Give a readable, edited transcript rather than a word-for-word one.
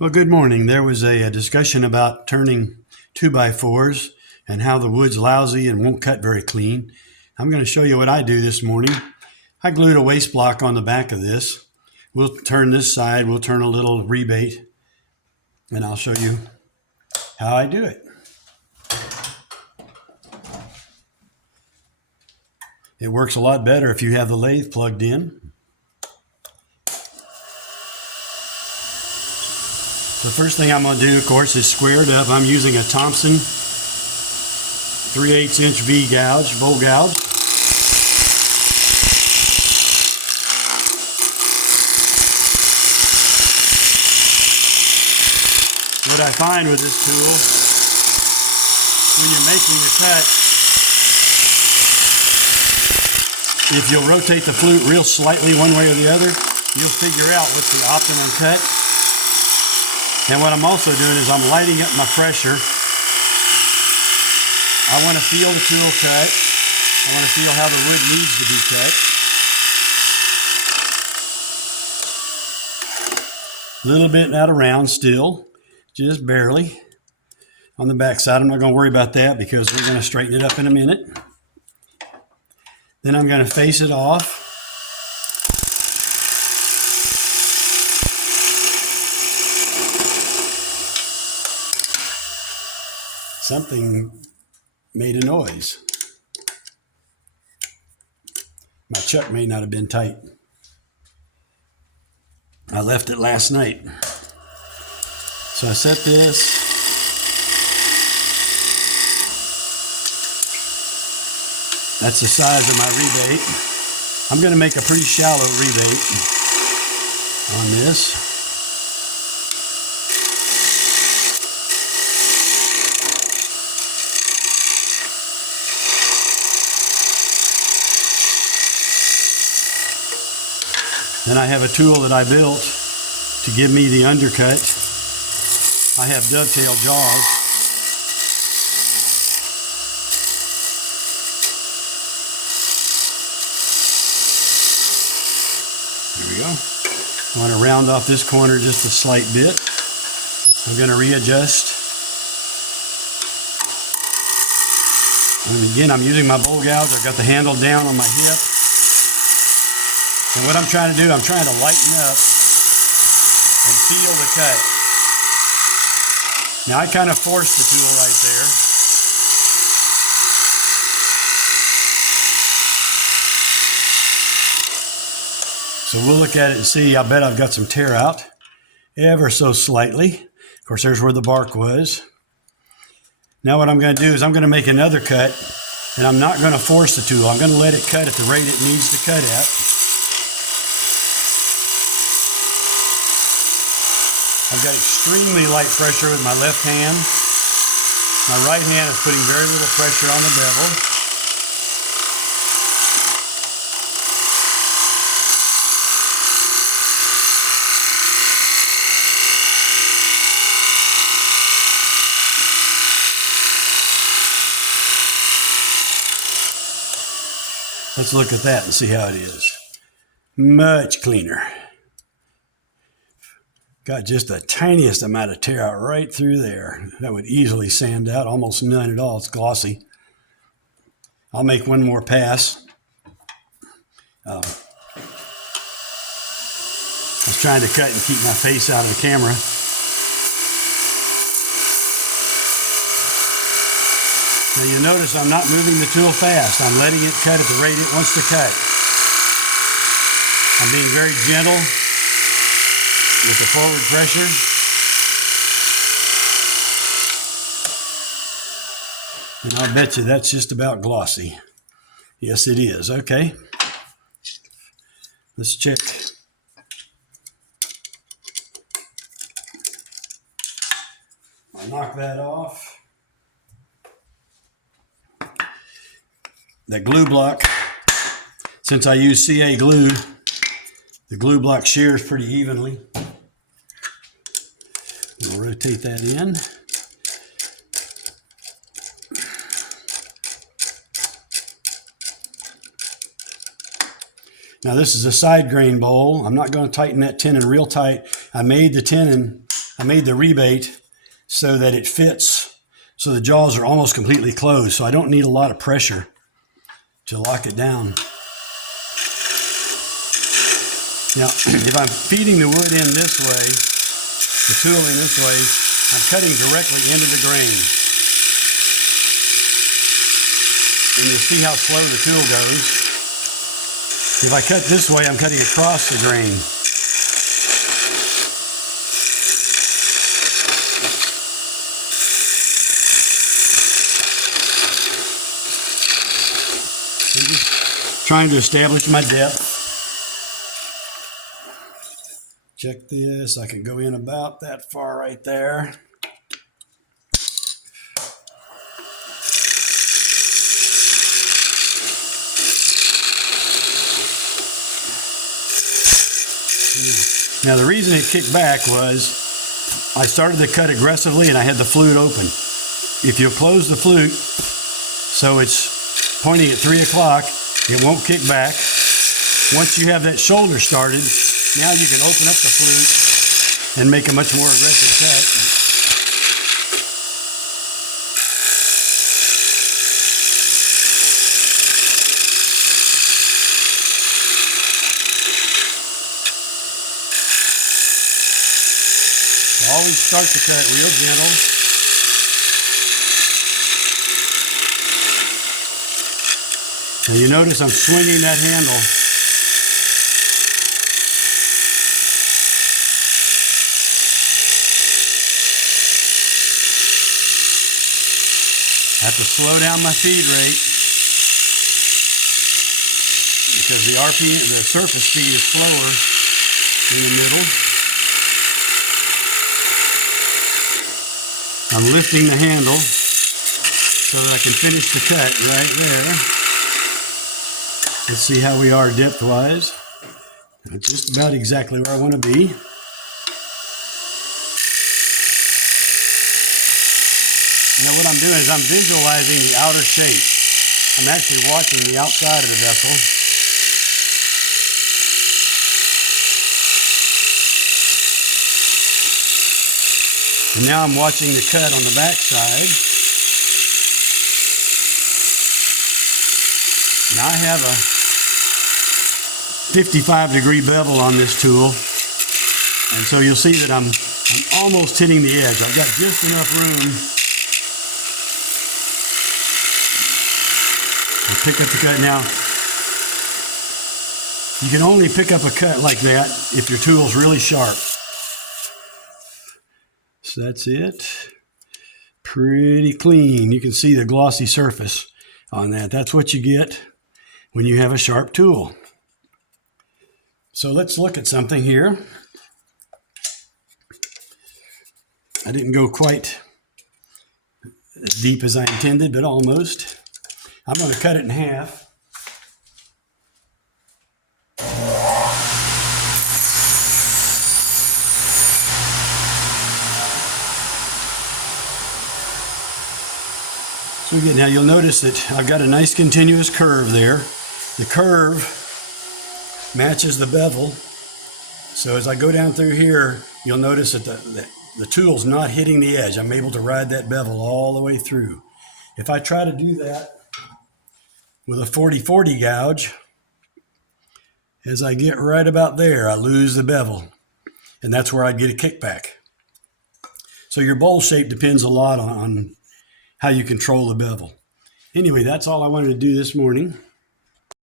Well, good morning. There was a discussion about turning 2x4s and how the wood's lousy and won't cut very clean. I'm going to show you what I do this morning. I glued a waste block on the back of this. We'll turn this side, we'll turn a little rebate, and I'll show you how I do it. It works a lot better if you have the lathe plugged in. The first thing I'm going to do, of course, is square it up. I'm using a Thompson 3/8 inch V gouge, bowl gouge. What I find with this tool, when you're making the cut, if you'll rotate the flute real slightly one way or the other, you'll figure out what's the optimum cut. And what I'm also doing is I'm lighting up my pressure. I want to feel the tool cut. I want to feel how the wood needs to be cut. A little bit out of round still, just barely. On the back side, I'm not going to worry about that because we're going to straighten it up in a minute. Then I'm going to face it off. Something made a noise. My chuck may not have been tight. I left it last night. So I set this. That's the size of my rebate. I'm going to make a pretty shallow rebate on this. Then I have a tool that I built to give me the undercut. I have dovetail jaws. There we go. I want to round off this corner just a slight bit. I'm going to readjust. And again, I'm using my bowl gouge. I've got the handle down on my hip. And what I'm trying to do, I'm trying to lighten up and feel the cut. Now I kind of forced the tool right there. So we'll look at it and see. I bet I've got some tear out, ever so slightly. Of course, there's where the bark was. Now what I'm going to do is I'm going to make another cut, and I'm not going to force the tool. I'm going to let it cut at the rate it needs to cut at. I've got extremely light pressure with my left hand. My right hand is putting very little pressure on the bevel. Let's look at that and see how it is. Much cleaner. Got just the tiniest amount of tear out right through there. That would easily sand out, almost none at all. It's glossy. I'll make one more pass. I was trying to cut and keep my face out of the camera. Now you notice I'm not moving the tool fast. I'm letting it cut at the rate it wants to cut. I'm being very gentle with the forward pressure. And I'll bet you that's just about glossy. Yes, it is. Okay. Let's check. I'll knock that off. That glue block, since I use CA glue, the glue block shears pretty evenly. We'll rotate that in. Now this is a side grain bowl. I'm not going to tighten that tenon real tight. I made the tenon I made the rebate so that it fits, so the jaws are almost completely closed, so I don't need a lot of pressure to lock it down. Now, if I'm feeding the wood in this way, the tool in this way, I'm cutting directly into the grain. And you'll see how slow the tool goes. If I cut this way, I'm cutting across the grain. I'm just trying to establish my depth. Check this, I can go in about that far right there. Now the reason it kicked back was I started to cut aggressively and I had the flute open. If you close the flute so it's pointing at 3 o'clock, it won't kick back. Once you have that shoulder started, now you can open up the flute and make a much more aggressive cut. Always start the cut real gentle. Now you notice I'm swinging that handle. I have to slow down my feed rate because the surface speed is slower in the middle. I'm lifting the handle so that I can finish the cut right there. Let's see how we are depth-wise. Just about exactly where I want to be. Now what I'm doing is I'm visualizing the outer shape. I'm actually watching the outside of the vessel. And now I'm watching the cut on the back side. Now I have a 55-degree bevel on this tool. And so you'll see that I'm almost hitting the edge. I've got just enough room. I'll pick up the cut now. You can only pick up a cut like that if your tool's really sharp. So that's it. Pretty clean. You can see the glossy surface on that. That's what you get when you have a sharp tool. So let's look at something here. I didn't go quite as deep as I intended, but almost. I'm going to cut it in half. So again, now you'll notice that I've got a nice continuous curve there. The curve matches the bevel. So as I go down through here, you'll notice that the tool's not hitting the edge. I'm able to ride that bevel all the way through. If I try to do that with a 40-40 gouge, as I get right about there, I lose the bevel. And that's where I'd get a kickback. So your bowl shape depends a lot on how you control the bevel. Anyway, that's all I wanted to do this morning.